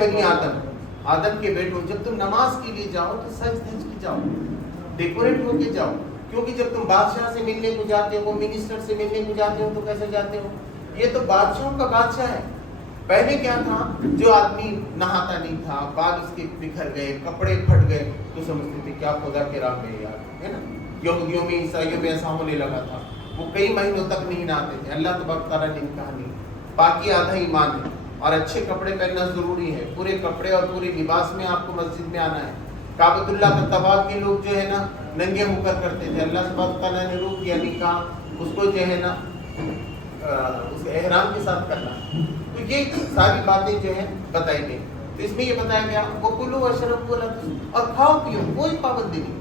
بنی آدم کے بیٹوں، جب تم نماز کے لیے جاؤ تو سج دھج کے جاؤ، ڈیکوریٹ ہو کے جاؤ، کیونکہ جب تم بادشاہ سے ملنے کو جاتے ہو، منسٹر سے ملنے کو جاتے ہو تو کیسے جاتے ہو؟ یہ تو بادشاہوں کا بادشاہ ہے۔ پہلے کیا تھا، جو آدمی نہاتا نہیں تھا، بال اس کے بکھر گئے، کپڑے پھٹ گئے، تو سمجھتے تھے کیا خدا کے راہ میں یار، ہے نا۔ یہودیوں میں عیسائیوں میں ایسا ہونے لگا تھا، وہ کئی مہینوں تک نہیں نہاتے تھے۔ اللہ تبارک تعالیٰ نے کہا نہیں، پاکی آدھا ایمان ہے، اور اچھے کپڑے پہننا ضروری ہے، پورے کپڑے اور پورے لباس میں آپ کو مسجد میں آنا ہے۔ کعبۃ اللہ کا طواف کے لوگ جو ہے نا ننگے ہو کر کرتے تھے، اللہ تبارک تعالیٰ نے روک دیا، نہیں کہا اس کو جو ہے نا اس احرام کے ساتھ کرنا۔ تو یہ ساری باتیں جو ہیں بتائی گئی، تو اس میں یہ بتایا گیا وَكُلُوا وَاشْرَبُوا وَلَا تُسْرِفُوا، اور کھاؤ پیو، کوئی پابندی نہیں۔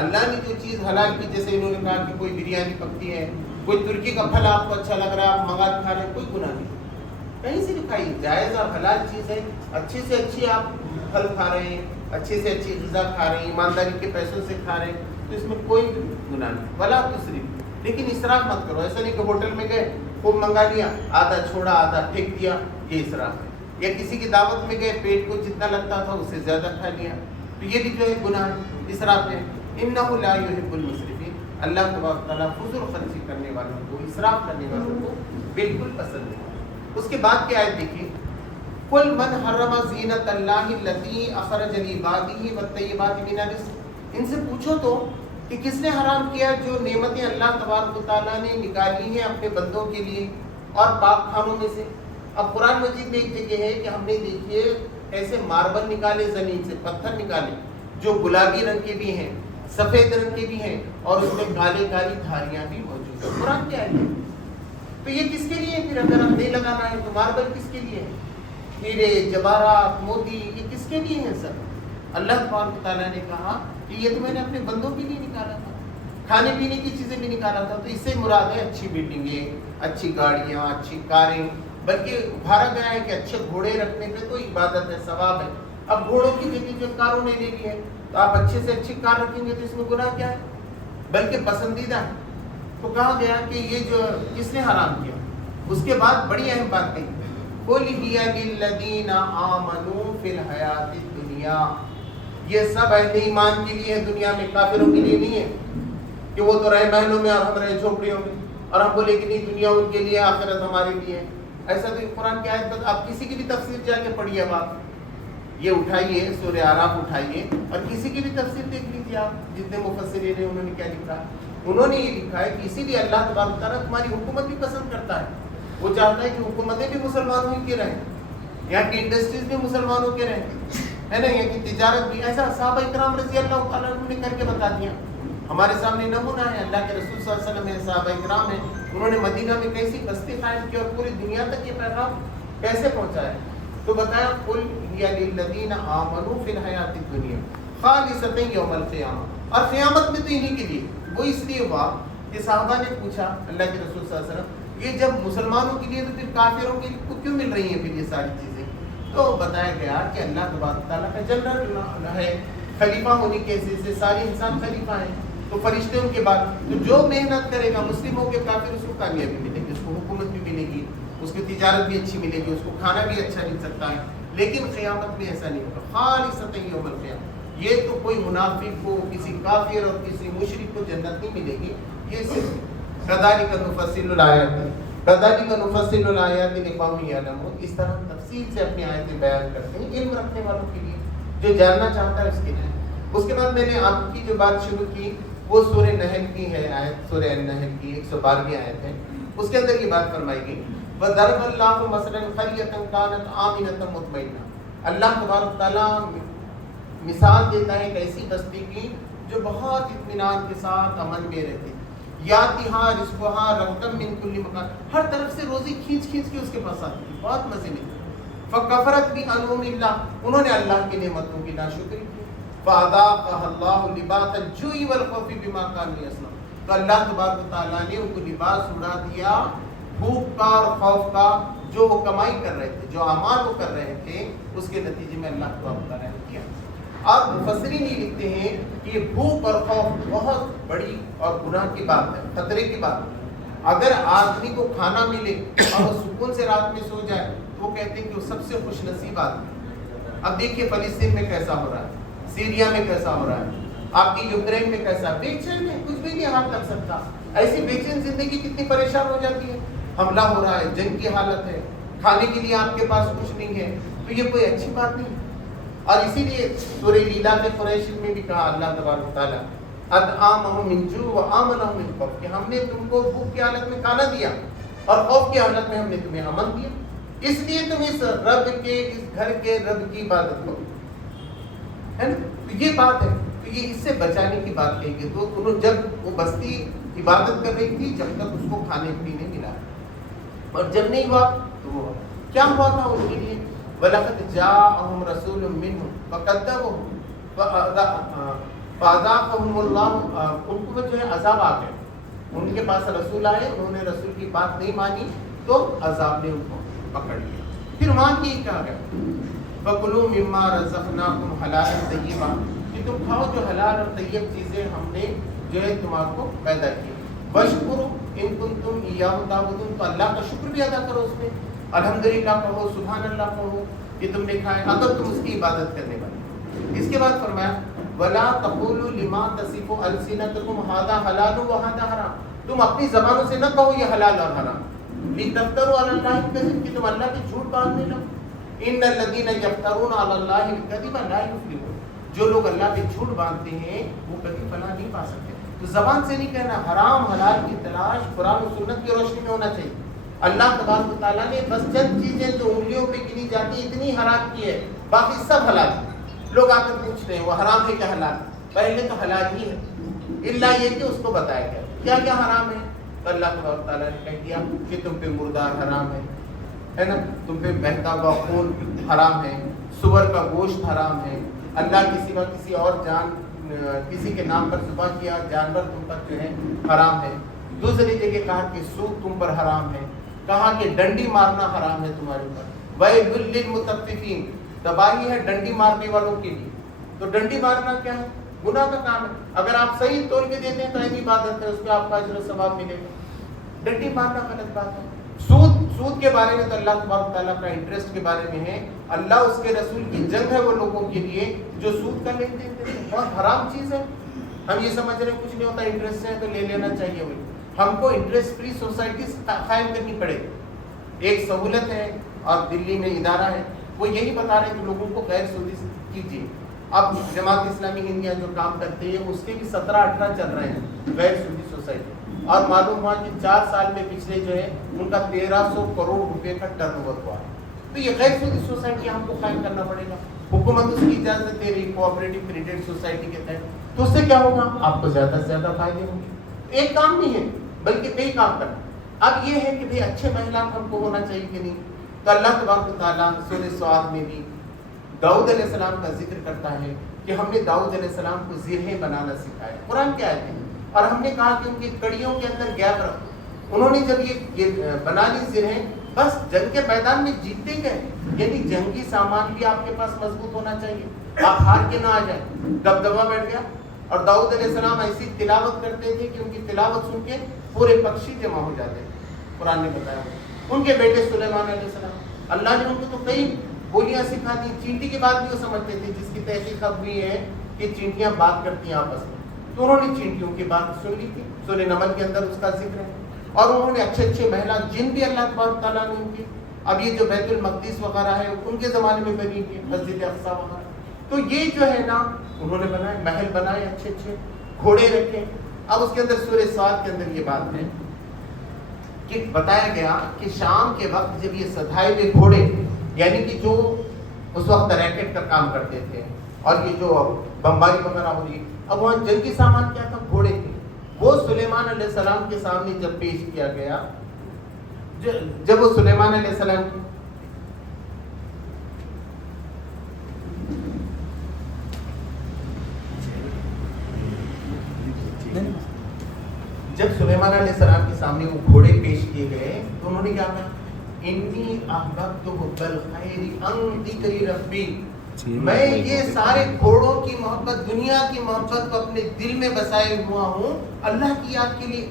اللہ نے جو چیز حلال کی، جیسے انہوں نے کہا کہ کوئی بریانی پکتی ہے، کوئی ترکی کا پھل آپ کو اچھا لگ رہا ہے، آپ منگا کے کھا رہے ہیں، کوئی گناہ نہیں، کہیں سے بھی کھائیے، جائز اور حلال چیز ہے، اچھی سے اچھی آپ پھل کھا رہے ہیں، اچھی سے اچھی غذا کھا رہے ہیں، ایمانداری کے پیسوں سے کھا رہے ہیں، تو اس میں کوئی گناہ نہیں۔ ولا تسرف، لیکن اسراف مت کرو، ایسا نہیں کہ ہوٹل میں گئے خوب منگا لیا، آدھا چھوڑا آدھا پھینک دیا، یہ اسراف ہے۔ یا کسی کی دعوت میں گئے، پیٹ کو جتنا لگتا تھا اس سے زیادہ کھا لیا، تو یہ بھی جو ہے گناہ ہے، اسراف ہے۔ انہ لا یحب المسرفین، اللہ تبارک تعالیٰ فضول خرچی کرنے والوں کو، اسراف کرنے والوں کو بالکل پسند نہیں۔ اس کے بعد کی آیت دیکھیے، قل من حرم زینت اللہ التی اخرج لعبادہ والطیبات من الرزق، ان سے پوچھو تو کہ کس نے حرام کیا جو نعمتیں اللہ تبارک و تعالیٰ نے نکالی ہیں اپنے بندوں کے لیے اور پاک خانوں میں سے۔ اب قرآن مجید میں ایک جگہ ہے کہ ہم نے دیکھیے ایسے ماربل نکالے، زمین سے پتھر نکالے جو گلابی رنگ کے بھی ہیں، سفید رنگ کے بھی ہیں، اور اس میں کالے کالی دھاریاں بھی موجود ہیں۔ قرآن کیا ہے؟ تو یہ کس کے لیے ہے؟ پھر اگر ہم نہیں لگانا ہے تو ماربل کس کے لیے ہے؟ ہیرے جواہرات موتی یہ کس کے لیے ہیں سر؟ اللہ تبارک تعالیٰ نے کہا کہ یہ تو میں نے اپنے بندوں کے لیے نکالا تھا، کھانے پینے کی چیزیں بھی نکالا تھا۔ تو اس سے مراد ہے اچھی بلڈنگیں، اچھی گاڑیاں، اچھی کاریں، بلکہ ابھارا گیا ہے کہ اچھے گھوڑے رکھنے پہ تو عبادت ہے، ثواب ہے۔ اب گھوڑوں کی جگہ جو کاروں نے لے لی ہے، تو آپ اچھے سے اچھی کار رکھیں گے تو اس میں گناہ کیا ہے؟ بلکہ پسندیدہ ہے۔ تو کہا گیا کہ یہ جو کس نے حرام کیا؟ اس کے بعد بڑی اہم بات کہی، قُلْ هِيَ لِلَّذِينَ آمَنُوا فِي الْحَيَاةِ الدُّنْيَا، یہ سب اہل ایمان کے لیے ہے، دنیا میں، کافروں کے لیے نہیں ہے کہ وہ تو رہے محلوں میں اور ہم رہے جھوپڑیوں میں، اور ہم بولے کہ نہیں دنیا ان کے لیے، آخرت ہمارے لیے۔ ایسا تو قرآن کی آیت، آپ کسی کی بھی تفسیر جا کے پڑھیے، اب آپ یہ اٹھائیے سورہ اعراف اٹھائیے اور کسی کی بھی تفسیر دیکھ لیجیے، آپ جتنے مفسرین ہیں انہوں نے کیا لکھا ہے۔ انہوں نے یہ لکھا ہے کہ اسی لیے اللہ تبارک تعالیٰ تمہاری حکومت بھی پسند کرتا ہے، وہ چاہتا ہے کہ حکومتیں بھی مسلمانوں ہی کی رہیں، یہاں کی انڈسٹریز بھی مسلمانوں کے رہیں، ہے نا، یہاں کی تجارت بھی۔ ایسا صحابہ اکرام رضی اللہ تعالیٰ عنہ نے کر کے بتا دیا، ہمارے سامنے نمونہ ہے، اللہ کے رسول صلی اللہ علیہ وسلم ہے، صحابہ اکرام ہیں، انہوں نے مدینہ میں کیسی بستی قائم کی اور پوری دنیا تک یہ پیغام کیسے پہنچایا۔ تو بتایا قل ہی للذین آمنوا فی الحیاۃ الدنیا خالصۃ یوم القیامہ، اور قیامت میں تو انہی کے لیے۔ وہ اس لیے ہوا کہ صحابہ نے پوچھا اللہ کے رسول صلی اللہ علیہ وسلم، یہ جب مسلمانوں کے لیے تو پھر کافروں کے کو کیوں مل رہی ہیں پھر یہ ساری چیزیں؟ تو بتایا گیا کہ اللہ تبارک تعالیٰ کا جنرل ہے، خلیفہ ہونے کے حیثیت سے سارے انسان خلیفہ ہیں، تو فرشتے ان کے بعد، تو جو محنت کرے گا مسلم ہو کے کافر، اس کو کامیابی ملے گی، اس کو حکومت بھی ملے گی، اس کی تجارت بھی اچھی ملے گی، اس کو کھانا بھی اچھا مل سکتا ہے۔ لیکن قیامت میں ایسا نہیں ہوگا، خالصۃ یوم القیامہ، یہ تو کوئی منافق کو، کسی کافر اور کسی مشرک کو جنت نہیں ملے گی، یہ صرف کذالک نفصل الآیات، کذالک نفصل الآیات لقوم یعلمون، اس طرح ہم تفصیل سے اپنی آیتیں بیان کرتے ہیں علم رکھنے والوں کے لیے، جو جاننا چاہتا ہے اس کے لیے۔ اس کے بعد میں نے آپ کی جو بات شروع کی وہ سورہ نحل کی ہے آیت، سورہ النحل کی 112ویں آیت ہے، اس کے اندر یہ بات فرمائی گئی، وَضَرَبَ اللَّهُ مَثَلًا قَرْيَةً كَانَتْ آمِنَةً مُطْمَئِنَّةً، اللہ تبارک تعالیٰ مثال دیتا ہے ایک ایسی بستی کی جو بہت اطمینان کے ساتھ امن میں رہتی، یاتیہا رزقہا رغداً من کل مکان، ہر طرف سے روزی کھینچ کھینچ کے اس کے پاس آتی ہے، بہت مزے میں۔ فَكَفَرَتْ بِأَنْعُمِ اللَّهِ، انہوں نے اللہ کی نعمتوں کی ناشکری کی، فَأَذَاقَهَا اللَّهُ لِبَاسَ الْجُوعِ وَالْخَوْفِ بِمَا كَانُوا يَصْنَعُونَ، تو اللہ تبارک و تعالیٰ نے ان کو لباس اڑا دیا بھوک کا اور خوف کا، جو وہ کمائی کر رہے تھے، جو اعمال وہ کر رہے تھے، اس کے نتیجے میں اللہ تبارک و تعالیٰ نے کیا۔ اور مفسرین یہ لکھتے ہیں کہ یہ بھوک اور خوف بہت بڑی اور گناہ کی بات ہے، خطرے کی بات ہے۔ اگر آدمی کو کھانا ملے اور وہ سکون سے رات میں سو جائے تو وہ کہتے ہیں کہ وہ سب سے خوش نصیب آدمی، اب دیکھیے فلسطین میں کیسا ہو رہا ہے، سیریا میں کیسا ہو رہا ہے، آپ کی یوکرین میں کیسا، بے چین ہے، کچھ بھی نہیں ہاتھ لگ سکتا. ایسی بے چین زندگی کتنی پریشان ہو جاتی ہے. حملہ ہو رہا ہے، جنگ کی حالت ہے، کھانے کے لیے آپ کے پاس کچھ نہیں ہے، تو یہ کوئی اچھی بات نہیں. اور اسی لیے سورہ لیلا کے قریش میں بھی کہا اللہ تبارک و تعالیٰ اطعمهم من جوع وآمنهم من خوف، کہ ہم نے تم کو بھوک کی حالت میں کھانا دیا اور خوف کی حالت میں ہم نے تمہیں امن دیا. اس لیے تم اس رب کے، اس گھر کے رب کی عبادت کرو، ہے نا. تو یہ بات ہے، تو یہ اس سے بچانے کی بات کہی گئی. تو انہوں جب وہ بستی عبادت کر رہی تھی جب تک اس کو کھانے پینے ملا، اور جب نہیں ہوا تو وہ کیا ہوا تھا ان کے لیے. وَلَقَدْ جَاءَهُمْ رَسُولٌ مِّنْهُمْ فَكَذَّبُوهُ فَأَذَاقَهُمُ اللَّهُ، ان کو جو ہے عذاب آ گئے. ان کے پاس رسول آئے، انہوں نے رسول کی بات نہیں مانی تو عذاب نے ان کو پکڑ لیا. پھر وہاں کی کہا گیا فَكُلُوا مِمَّا رَزَقْنَاكُمْ حَلَالًا طَيِّبًا، کہ تم کھاؤ جو حلال اور طیب چیزیں ہم نے جو ہے تمہارے کو پیدا کی. وَاشْكُرُوا إِن كُنتُمْ إِيَّاهُ تَعْبُدُونَ، تو اللہ کا شکر بھی ادا کرو، اس میں الحمدللہ کہو، سبحان اللہ کہو کہ تم نے کھایا اگر تم اس کی عبادت کرنے والے. اس کے بعد فرمایا وَلَا تَقُولُوا لِمَا تَصِفُ أَلْسِنَتُكُمْ هَذَا حَلَالٌ وَهَذَا حَرَامٌ، تم اپنی زبانوں سے نہ کہو یہ حلال اور حرام. لِتَفْتَرُوا عَلَى اللَّهِ الْكَذِبَ، کہ تم اللہ پہ جھوٹ باندھنے لگو. إِنَّ الَّذِينَ يَفْتَرُونَ عَلَى اللَّهِ الْكَذِبَ لَا يُفْلِحُونَ، جو لوگ اللہ پہ جھوٹ باندھتے ہیں وہ کبھی فلاح نہیں پا سکتے. تو زبان سے نہیں کہنا، حرام حلال کی تلاش قرآن و سنت کی روشنی میں ہونا چاہیے. اللہ تبارک و تعالیٰ نے بس چند چیزیں جو انگلیوں پہ گنی جاتی اتنی حرام کی ہے، باقی سب حلال. لوگ آ کر پوچھتے ہیں وہ حرام ہے کیا حلال؟ پہلے تو حلال ہی ہے، اللہ یہ کہ اس کو بتایا گیا کیا کیا حرام ہے. تو اللہ تبارک و تعالیٰ نے کہہ دیا کہ تم پہ مردار حرام ہے نا، تم پہ بہتا ہوا خون حرام ہے، سور کا گوشت حرام ہے، اللہ کے سوا کسی اور جان کسی کے نام پر ذبح کیا جانور تم پر جو ہے حرام ہے. دوسری جگہ کہا کہ سود تم پر حرام ہے، کہا کہ ڈنڈی مارنا حرام ہے تمہارے اوپر. وَيْلٌ لِّلْمُطَفِّفِينَ، تباہی ہے ڈنڈی مارنے والوں کے لیے. تو ڈنڈی مارنا کیا ہے؟ گناہ کا کام ہے. اگر آپ صحیح تول کے دیتے ہیں تو ایسی عبادت ہے، اس پہ آپ کا اجر و ثواب ملے گا. ڈنڈی مارنا غلط بات ہے. سود کے بارے میں تو اللہ تبارک تعالیٰ کا انٹرسٹ کے بارے میں ہے، اللہ اس کے رسول کی جنگ ہے وہ لوگوں کے لیے جو سود کا لین دین کرتے ہیں. بہت حرام چیز ہے. ہم یہ سمجھ رہے ہیں کچھ نہیں ہوتا، انٹرسٹ ہے تو لے لینا چاہیے. وہی ہم کو انٹرسٹ فری سوسائٹی قائم کرنی پڑے گی. ایک سہولت ہے اور دلی میں ادارہ ہے وہ یہی بتا رہے ہیں کہ لوگوں کو غیر سودی کیجیے. اب جماعت اسلامی ہندیہ جو کام کرتے ہیں اس کے بھی 17-18 چل رہے ہیں غیر سودی سوسائٹی، اور معلوم ہوا کہ 4 سال میں پچھلے جو ہے ان کا 1300 کروڑ روپے کا ٹرن اوور ہوا. تو یہ غیر سودی سوسائٹی ہم کو قائم کرنا پڑے گا. حکومت اس کی اجازت دے رہی کوآپریٹو کریڈٹ سوسائٹی کے تحت، تو اس سے کیا ہوگا؟ آپ کو زیادہ سے زیادہ فائدے ہوں گے. ایک کام نہیں ہے بلکہ کئی کام کرنا. اب یہ ہے کہ بھئی اچھے مہمان ہم کو ہونا چاہیے کہ نہیں. تو اللہ تبارک و تعالیٰ سورہ سعد میں بھی داؤد علیہ السلام کا ذکر کرتا ہے کہ ہم نے داؤد علیہ السلام کو زرہیں بنانا سکھایا. قرآن کی آیت ہے. اور ہم نے کہا کہ ان کی کڑیوں کے اندر گیپ رکھو. انہوں نے جب یہ بنا لی زرہیں، بس جنگ کے میدان میں جیتتے گئے. یعنی جنگی سامان بھی آپ کے پاس مضبوط ہونا چاہیے، آپ ہار کے نہ آ جائیں. دبدبہ بیٹھ گیا. اور داؤد علیہ السلام ایسی تلاوت کرتے تھے کہ ان کی تلاوت سن کے پورے پکشی جمع ہو جاتے تھے. قرآن نے بتایا. ان کے بیٹے سلیمان علیہ السلام، اللہ نے ان کو تو کئی بولیاں سکھا دی. چینٹی کی بات بھی وہ سمجھتے تھے، جس کی تحقیق اب ہوئی ہے کہ چینٹیاں بات کرتی ہیں آپس میں. تو انہوں نے چینٹیوں کی بات سن لی تھی. سورہ نمل کے اندر اس کا ذکر ہے. اور انہوں نے اچھے اچھے محلات جن بھی اللہ تبارک تعالیٰ نے ان کی، اب یہ جو بیت المقدس وغیرہ ہے ان کے زمانے میں بنی تھی، مسجد اقصیٰ وغیرہ. تو یہ جو ہے نا انہوں نے بنائے، محل بنائے اچھے اچھے، گھوڑے رکھے. اب اس کے اندر سورہ سعد کے اندر یہ بات ہے کہ بتایا گیا کہ شام کے وقت جب یہ سدھائے ہوئے گھوڑے، یعنی کہ جو اس وقت ریکٹ کا کام کرتے تھے اور یہ جو بمباری وغیرہ ہو رہی، اب وہاں جنگی سامان کیا تھا؟ گھوڑے تھے. وہ سلیمان علیہ السلام کے سامنے جب پیش کیا گیا، جب وہ سلیمان علیہ السلام علیہ السلام کے سامنے وہ گھوڑے پیش کیے گئے تو انہوں نے کیا کہا؟ انی احببت حب الخیر ان ذکر ربی، میں یہ سارے گھوڑوں کی محبت، دنیا کی محبت کو اپنے دل میں بسائے ہوا ہوں اللہ کی یاد کے لیے.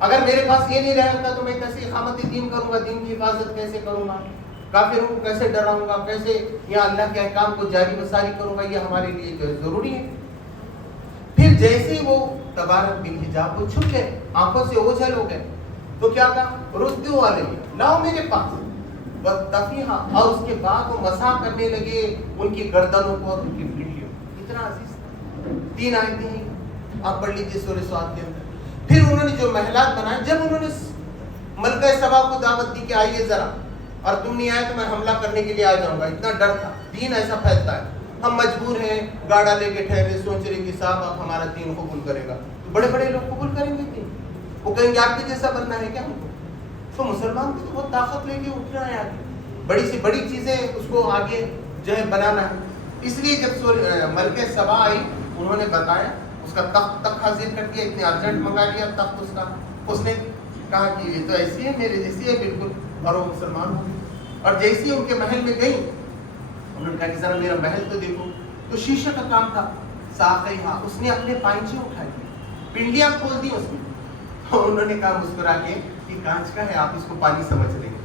اگر میرے پاس یہ نہیں رہے گا تو میں کیسے اقامت دین کروں گا، دین کی حفاظت کیسے کروں گا؟ کافروں کو کیسے ڈراؤں گا, کیسے یہاں اللہ کے احکام کو جاری و ساری کروں گا, یہ ہمارے لیے جو ہے ضروری ہے. پھر جیسے ہی وہ تبارک بالحجاب وہ چھپ گئے, آنکھوں سے اوجھل ہو گئے, تو کیا کہا, ردو علیہ, لاؤ میرے پاس. وَتَفِيهَا, اور اس کے بعد وہ مسح کرنے لگے ان کی گردنوں کو اور ان کی پیٹھیوں. اتنا عزیز تھا. 3 آیتیں ہیں, آپ پڑھ لیجیے سورہ صاد کے اندر. پھر انہوں نے جو محلات بنائے, جب انہوں نے ملکہ سبا کو دعوت دی کہ آئیے ذرا, اور تم نہیں آئے تو میں حملہ کرنے کے لیے آ جاؤں گا, اتنا ڈر تھا. دین ایسا پھیلتا ہے, ہم مجبور ہیں, گاڑا لے کے ٹھہرے, سوچ رہے کہ صاحب آپ ہمارا دین قبول کرے گا, تو بڑے بڑے لوگ قبول کریں گے دین, وہ کہیں گے آپ کے جیسا بننا ہے کیا ہم کو. تو مسلمان بھی تو بہت طاقت لے کے اٹھ رہا ہے آگے, بڑی سی بڑی چیزیں اس کو آگے جو ہے بنانا ہے. اس لیے جب ملکہ سبا آئی, انہوں نے بتایا, اس کا تخت تک حاضر کر دیا, اتنے ارجنٹ منگا لیا تخت اس کا. اس نے کہا کہ یہ تو ایسی ہے, میرے جیسی ہے بالکل, اور وہ مسلمان ہو گئی. اور جیسی ان کے محل میں گئی, انہوں نے کہا کہ ذرا میرا محل تو دیکھو, تو شیشے کا کام تھا. ساقیہا, اس نے اپنے پائنچے اٹھا لیے, پنڈلیاں کھول دی اس میں, اور انہوں نے کہا مسکرا کے کہ کانچ کا ہے, آپ اس کو پانی سمجھ لیں گے.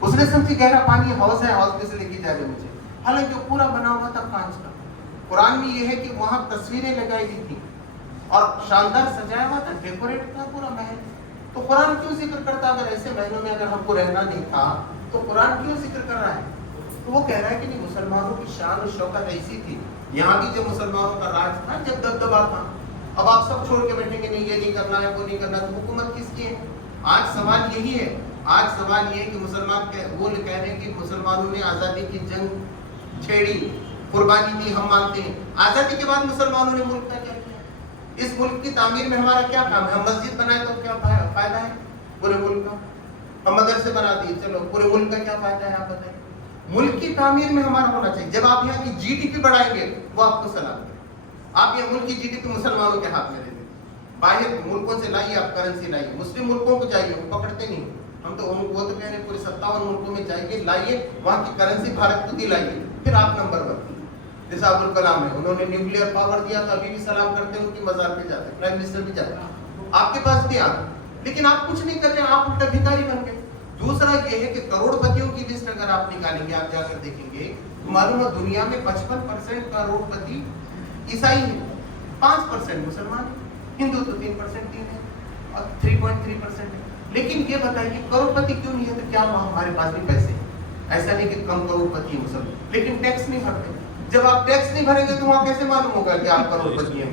اس نے سمجھی گہرا پانی, حوض ہے, حوض میں سے لے کے جا رہے مجھے, حالانکہ وہ پورا بنا ہوا تھا کانچ کا. قرآن میں یہ ہے کہ وہاں تصویریں لگائی گئی تھی اور شاندار سجایا ہوا تھا, ڈیکوریٹ تھا پورا محل. تو قرآن کیوں ذکر کرتا, اگر ایسے محلوں میں اگر ہم کو رہنا نہیں تھا تو قرآن کیوں ذکر کر رہا ہے. تو وہ کہہ رہا ہے کہ نہیں, مسلمانوں کی شان و شوکت ایسی تھی, یہاں بھی جب مسلمانوں کا راج تھا, جب دبدبا تھا. اب آپ سب چھوڑ کے بیٹھیں گے, نہیں یہ نہیں کرنا ہے, وہ نہیں کرنا, تو حکومت کس کی ہے. آج سوال یہی ہے, آج سوال یہ ہے کہ مسلمان وہ کہہ رہے ہیں کہ مسلمانوں نے آزادی کی جنگ چھیڑی, قربانی دی, ہم مانتے ہیں. آزادی کے بعد مسلمانوں نے ملک کا کیا کیا, اس ملک کی تعمیر میں ہمارا کیا کام ہے. ہم مسجد بنائے تو کیا فائدہ ہے پورے ملک کا, ہم مدرسے بنا دیے, چلو پورے ملک کا کیا فائدہ ہے, آپ بتائیں. ملک کی تعمیر میں ہمارا ہونا چاہیے. جب آپ یہاں کی جی ڈی پی بڑھائیں گے وہ آپ کو سلام دیں. آپ یہ ملک کی جی ڈی پی مسلمانوں کے ہاتھ میں دے دیں, باہر ملکوں سے لائیے, آپ کرنسی لائیے, مسلم ملکوں کو جائیے, وہ پکڑتے نہیں. ہم تو وہ تو کہہ رہے ہیں پورے 57 ملکوں میں جائیے, لائیے, وہاں کی کرنسی بھارت کو دلائیے, پھر آپ نمبر 1. جیسا ابوالکلام ہے, انہوں نے نیوکلیئر پاور دیا تو ابھی بھی سلام کرتے ہیں, ان کی مزار پہ جاتے ہیں, پرائم منسٹر بھی جاتے ہیں, آپ کے پاس بھی آتے, لیکن آپ کچھ نہیں کر رہے, آپ الٹا بھکاری بن گئے. دوسرا یہ ہے کہ کروڑ پتیوں کی لسٹ اگر آپ نکالیں گے, آپ جا کر دیکھیں گے تو معلوم ہے دنیا میں 55% کروڑ پتی عیسائی ہیں, 5% مسلمان ہیں, ہندو تو 3% ہی ہیں اور 3.3% ہے. لیکن یہ بتائیے کروڑ پتی کیوں نہیں ہے, تو کیا ہمارے پاس بھی پیسے ہیں, ایسا نہیں کہ کم کروڑ پتی ہیں مسلمان, لیکن ٹیکس نہیں بھرتے. جب آپ ٹیکس نہیں بھریں گے تو وہاں کیسے معلوم ہوگا کہ آپ کروڑ پتی ہیں.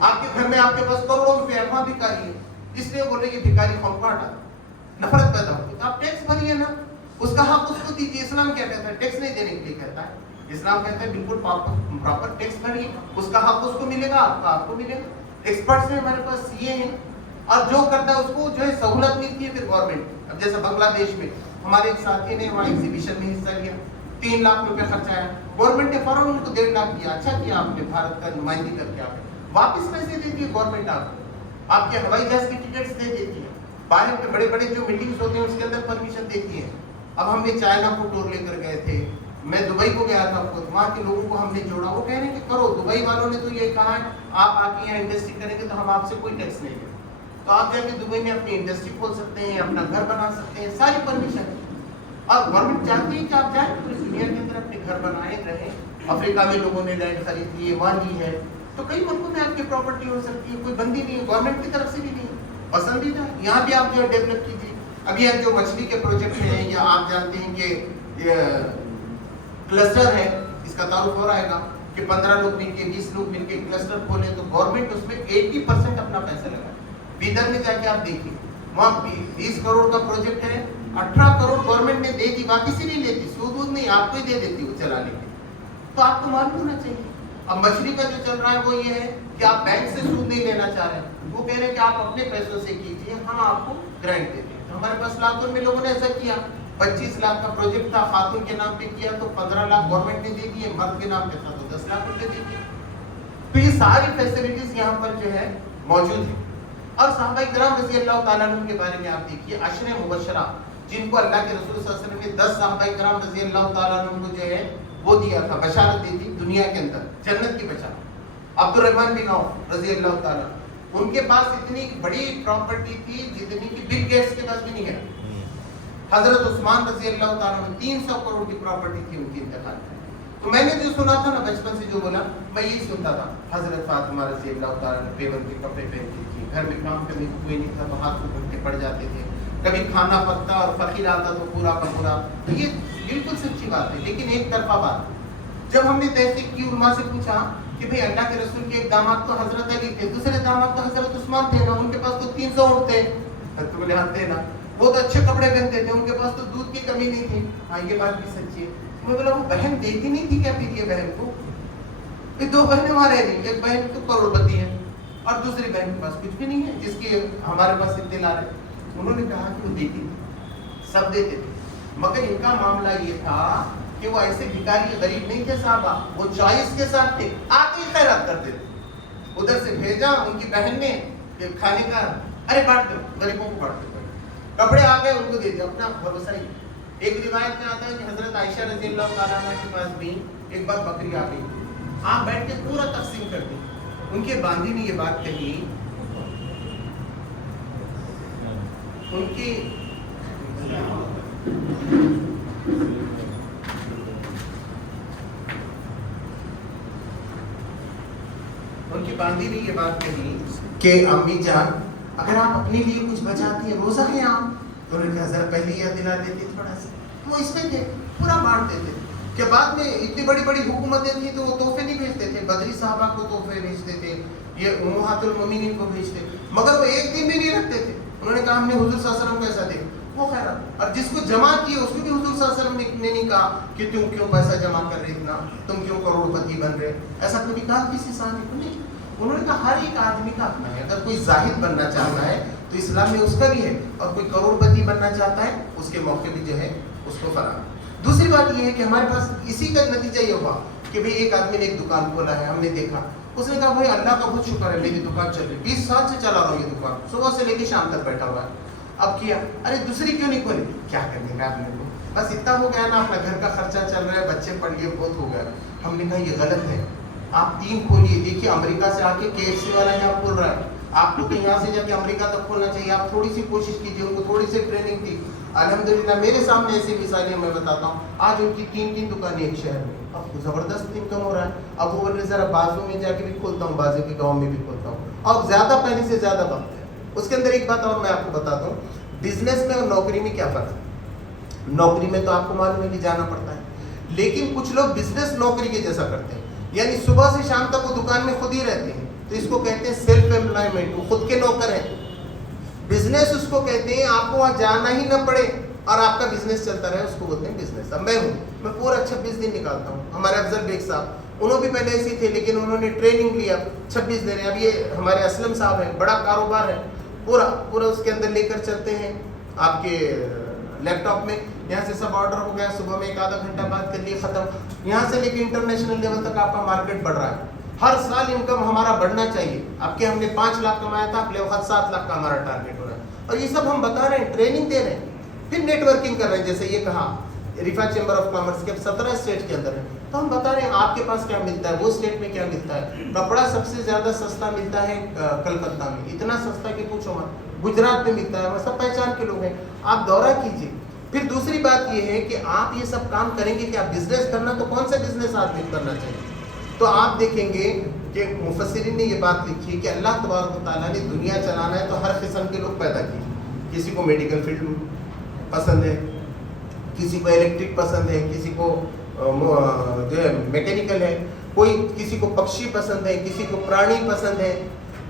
آپ کے گھر میں آپ کے پاس کروڑوں روپے ہے, وہاں بھکاری ہے, اس لیے بولے کہ بھکاری خوفاٹ آتا, نفرت پیدا ہوتی. تو آپ ٹیکس بھریے نا, اس کا حق اس کو دیجیے. اسلام کیا کہتا ہے, ٹیکس نہیں دینے کے لیے کہتا ہے. اسلام کہتا ہے بالکل پراپر ٹیکس بھریے, اس کا حق اس کو ملے گا, آپ کو ملے گا. ایکسپرٹس ہیں ہمارے پاس, سی اے ہیں, اور جو کرتا ہے اس کو جو ہے سہولت ملتی ہے پھر گورنمنٹ. اب جیسے بنگلہ دیش میں ہمارے ایک ساتھی نے وہاں ایگزیبیشن میں حصہ لیا, 3 لاکھ روپے خرچ آیا, گورنمنٹ نے فوراً ان کو 1.5 لاکھ دیا. اچھا کیا آپ نے, بھارت کا نمائندگی کر کے آپ نے واپس پیسے دیتی ہے گورنمنٹ, آپ کے ہوائی جہاز کی ٹکٹس دے دیتی ہے, باہر کے بڑے بڑے جو میٹنگز ہوتے ہیں اس کے اندر پرمیشن دیتی ہے. اب ہم نے چائنا کو ٹور لے کر گئے تھے, میں دبئی کو گیا تھا, وہاں کے لوگوں کو ہم نے جوڑا, وہ کہہ رہے ہیں کہ کرو. دبئی والوں نے تو یہ کہا ہے آپ آ کے یہاں انڈسٹری کریں گے تو ہم آپ سے کوئی ٹیکس نہیں لیں, تو آپ جا کے دبئی میں اپنی انڈسٹری کھول سکتے ہیں, اپنا گھر بنا سکتے ہیں, ساری پرمیشن ہے. اور گورنمنٹ چاہتی ہے کہ آپ جائیں پوری دنیا کے اندر اپنے گھر بنائیں رہیں. افریقہ میں لوگوں نے لینڈ خرید لی ہے, وہاں لی ہے, تو کئی ملکوں میں آپ کی پراپرٹی ہو سکتی ہے, کوئی بندی نہیں ہے, گورنمنٹ کی طرف سے بھی نہیں ہے, پسندیدہ. یہاں بھی آپ جو ہے ڈیولپ کیجیے. ابھی جو مچھلی کے پروجیکٹ ہیں, یا آپ جانتے ہیں کہ کلسٹر ہے, اس کا تعارف ہو رہا ہے کہ 15 لوگ مل کے 20 لوگ مل کے کلسٹر کھولیں, تو گورنمنٹ اس میں 80% اپنا پیسہ لگائے. بیدر میں جا کے آپ دیکھیے, وہاں 20 کروڑ کا پروجیکٹ ہے, 18 کروڑ گورنمنٹ نے دے دی, باقی سے نہیں لیتی, سود نہیں, آپ کو ہی دے دیتی وہ چلانے کے. تو آپ کو معلوم ہونا چاہیے. اب مچھلی کا جو چل رہا ہے وہ یہ ہے کہ آپ بینک سے سود نہیں لینا چاہ رہے ہیں, وہ کہہ رہے ہیں کہ آپ اپنے پیسوں سے کیجیے, ہم آپ کو گرانٹ دیتے ہیں. ہمارے پاس لاتور میں لوگوں نے ایسا کیا, 25 لاکھ کا پروجیکٹ تھا, خاتون کے نام پہ کیا تو 15 لاکھ گورنمنٹ نے دے دیے, مرد کے نام پہ تھا تو 10 لاکھ روپے دے دیے. تو یہ ساری فیسلٹیز یہاں پر جو ہے موجود ہیں. اور صحابہ کرام رضی اللہ تعالیٰ عنہ کے بارے میں آپ دیکھیے, عشر مبشرہ جن کو اللہ کے رسول صلی اللہ علیہ وسلم نے 10 صحابہ کرام رضی اللہ تعالیٰ عنہ کو جو ہے وہ دیا تھا, بشارت دی تھی دنیا کے اندر جنت کی بشارت. عبد الرحمن بن عوف رضی اللہ تعالیٰ, ان کے پاس اتنی بڑی پراپرٹی تھی جتنی کہ بل گیٹس کے پاس بھی نہیں ہے. حضرت عثمان رضی اللہ تعالیٰ عنہ 300 کروڑ کی پراپرٹی تھی ان کی انتقال میں. تو میں نے جو سنا تھا نا بچپن سے جو بولا میں یہی سنتا تھا, حضرت فاطمہ رضی اللہ تعالیٰ عنہ پیون کے کپڑے پہنتی تھی, گھر میں کام کرنے کوئی نہیں تھا تو ہاتھ کو گھنٹے پڑ جاتے تھے, کبھی کھانا پکتا اور فقیر آتا تو پورا کا پورا. تو یہ بالکل سچی بات ہے, لیکن ایک طرفہ بات. جب ہم نے تحقیق کی علماء سے پوچھا کہ بھئی اللہ کے رسول کے ایک داماد تو حضرت علی تھے, دوسرے داماد تو حضرت عثمان تھے نا, ان کے پاس تو 300 اونٹ تھے. تو بولے ہاں تھے نا, وہ تو اچھے کپڑے پہنتے تھے, ان کے پاس تو دودھ کی کمی نہیں تھی. ہاں یہ بات بھی سچی ہے. میں بولا وہ بہن دیتی نہیں تھی کیا پھر یہ بہن کو؟ پھر 2 بہنیں ہمارے نہیں, ایک بہن تو کروڑ پتی ہے اور دوسری بہن کے پاس کچھ بھی نہیں ہے جس کی ہمارے پاس اتنے لا رہے. انہوں نے کہا کہ وہ دیتی تھی, سب دیتے تھے, مگر ان کا معاملہ یہ تھا کہ وہ ایسے بھکاری غریب نہیں تھے صحابہ, وہ چوائس کے ساتھ تھے, آتے ہی خیرات کرتے تھے. ادھر سے بھیجا ان کی بہن نے کھانے کا, ارے بانٹ دو غریبوں کو, بانٹ دو, کپڑے آ گئے ان کو دے دیا, اپنا بھروسہ ہی. ایک روایت میں آتا ہے کہ حضرت عائشہ رضی اللہ تعالیٰ عنہ کے پاس بھی ایک بار بکری آ گئی, آپ بیٹھ کے پورا تقسیم کر دی. ان کے باندھی نے یہ بات کہی, ان کی باندھی نے یہ بات کہی کہ امی جان اگر آپ اپنے لیے کچھ بچاتی ہیں, روزہ ہے آپ, تو انہوں نے کہا ذرا پہلے یاد دلا دیتی تھوڑا سا. وہ اس میں تھے, پورا بانٹ دیتے تھے. کہ بعد میں اتنی بڑی بڑی حکومتیں تھیں تو وہ تحفے نہیں بھیجتے تھے, بدری صحابہ کو تحفے بھیجتے تھے, یہ امہات المومنین کو بھیجتے, مگر وہ ایک دن بھی نہیں رکھتے تھے. انہوں نے کہا ہم نے حضور صلی اللہ علیہ وسلم کو ایسا دیکھا, وہ خیرات. اور جس کو جمع کیے اس کو بھی حضور صلی اللہ علیہ وسلم نے نہیں کہا کہ تم کیوں پیسہ جمع کر رہے اتنا, تم کیوں کروڑ پتی بن رہے, ایسا کبھی کہا کسی صحابی کو نہیں. انہوں نے کہا ہر ایک آدمی کا اپنا ہے, اگر کوئی زاہد بننا چاہتا ہے تو اسلام میں اس کا بھی ہے, اور کوئی کروڑ پتی بننا چاہتا ہے اس کے موقع بھی جو ہے اس کو فراہم. دوسری بات یہ ہے کہ ہمارے پاس اسی کا نتیجہ یہ ہوا کہ بھئی ایک آدمی نے ایک دکان کھولا ہے, ہم نے دیکھا, اس نے کہا بھائی اللہ کا بہت شکر ہے میری دکان چل رہی, 20 سال سے چلا رہا ہوں یہ دکان, صبح سے لے کے شام تک بیٹھا ہوا ہے. اب کیا, ارے دوسری کیوں نہیں کھولی, کیا کرنے کا آدمی کو, بس اتنا ہو گیا نا, اپنا گھر کا خرچہ چل رہا ہے, بچے پڑھ گئے, بہت ہو گیا. ہم نے کہا یہ غلط ہے, آپ 3 کھولیے. دیکھیے امریکہ سے آ کے KFC والا یہاں کھول رہا ہے, آپ کو تو یہاں سے جا کے امریکہ تک کھولنا چاہیے. آپ تھوڑی سی کوشش کیجیے, ان کو تھوڑی سی ٹریننگ دی. الحمدللہ میرے سامنے ایسی مثالیں میں بتاتا ہوں, آج ان کی 3 دکانیں ایک شہر میں, اب زبردست انکم ہو رہا ہے. اب وہ بولے ذرا بازو میں جا کے بھی کھولتا ہوں, بازو کے گاؤں میں بھی کھولتا ہوں, اب زیادہ پہلے سے زیادہ وقت ہے. اس کے اندر ایک بات اور میں آپ کو بتاتا ہوں, بزنس میں اور نوکری میں کیا فرق ہے. نوکری میں تو آپ کو معلوم ہے کہ جانا پڑتا ہے, لیکن کچھ لوگ بزنس نوکری کے جیسا کرتے ہیں, یعنی صبح سے شام تک وہ دکان میں خود ہی رہتے ہیں, تو اس کو کہتے ہیں سیلف امپلائمنٹ, وہ خود کے نوکر ہیں. بزنس اس کو کہتے ہیں آپ کو وہاں جانا ہی نہ پڑے اور آپ کا بزنس چلتا رہے, اس کو بولتے ہیں بزنس. اب میں پورا 26 دن نکالتا ہوں. ہمارے افضل بیگ صاحب انہوں بھی پہلے ایسے تھے, لیکن انہوں نے ٹریننگ لیا, 26 دن. اب یہ ہمارے اسلم صاحب ہیں, بڑا کاروبار ہے, پورا اس کے اندر لے کر چلتے ہیں آپ کے لیپ ٹاپ میں. یہاں سے سب آرڈر ہو گیا, صبح میں 1 آدھا گھنٹہ بات کر لیے, ختم. یہاں سے لے کے انٹرنیشنل لیول تک آپ کا مارکیٹ بڑھ رہا ہے. ہر سال انکم ہمارا بڑھنا چاہیے. اب کہ ہم نے 5 لاکھ کمایا تھا, اگلے وقت 7 لاکھ کا ہمارا ٹارگیٹ ہو رہا ہے. اور یہ سب ہم بتا رہے ہیں, ٹریننگ دے رہے ہیں, پھر نیٹ ورکنگ کر رہے ہیں. جیسے یہ کہا رفا چیمبر آف کامرس کے 17 اسٹیٹ کے اندر ہے, تو ہم بتا رہے ہیں آپ کے پاس کیا ملتا ہے, وہ اسٹیٹ میں کیا ملتا ہے. کپڑا سب سے زیادہ سستا ملتا ہے کلکتہ میں, اتنا سستا کہ پوچھو مت. گجرات میں ملتا ہے, وہ سب پہچان کے لوگ ہیں, آپ دورہ کیجیے. پھر دوسری بات یہ ہے کہ آپ یہ سب کام کریں گے کہ آپ بزنس کرنا, تو کون سا بزنس آدمی کرنا چاہیے. تو آپ دیکھیں گے کہ مفسرین نے یہ بات لکھی کہ اللہ تبارک و تعالیٰ نے دنیا چلانا ہے تو ہر قسم کے لوگ پیدا کیے. کسی کو میڈیکل فیلڈ پسند ہے, کسی کو الیکٹرک پسند ہے, کسی کو جو ہے میکینیکل ہے, کوئی کسی کو پکشی پسند ہے, کسی کو پرانی پسند ہے,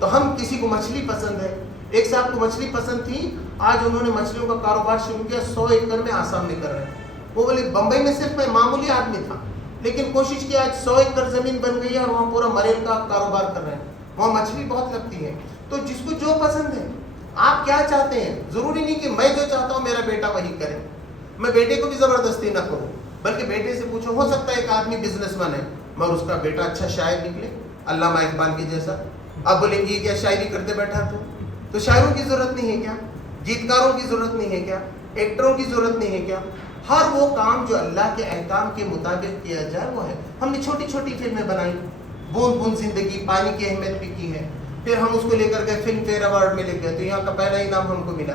تو ہم کسی کو مچھلی پسند ہے. ایک صاحب کو مچھلی پسند تھی, آج انہوں نے مچھلیوں کا کاروبار شروع کیا, 100 ایکڑ میں آسام میں کر رہے ہیں. وہ بولے بمبئی میں صرف میں معمولی آدمی تھا, لیکن کوشش کی, آج 100 ایکڑ زمین بن گئی ہے اور وہاں پورا مریل کا کاروبار کر رہے ہیں. وہاں مچھلی بہت لگتی ہے. تو جس کو جو پسند ہے, آپ کیا چاہتے ہیں, ضروری نہیں کہ میں جو چاہتا ہوں میرا بیٹا وہی کرے. میں بیٹے کو بھی زبردستی نہ کروں, بلکہ بیٹے سے پوچھو, ہو سکتا ہے ایک آدمی بزنس مین ہے مگر اس کا بیٹا اچھا شاعر نکلے, علامہ اقبال کے جیسا. اب بولیں گے کیا شاعری کرتے بیٹھا تو شاعروں کی ضرورت نہیں ہے کیا, گیتکاروں کی ضرورت نہیں ہے کیا, ایکٹروں کی ضرورت نہیں ہے کیا. ہر وہ کام جو اللہ کے احکام کے مطابق کیا جائے وہ ہے. ہم نے چھوٹی چھوٹی فلمیں بنائی, بوند بوند زندگی, پانی کی اہمیت بھی کی ہے. پھر ہم اس کو لے کر گئے فلم فیئر ایوارڈ میں لے گئے, تو یہاں کا پہلا انعام ہم کو ملا.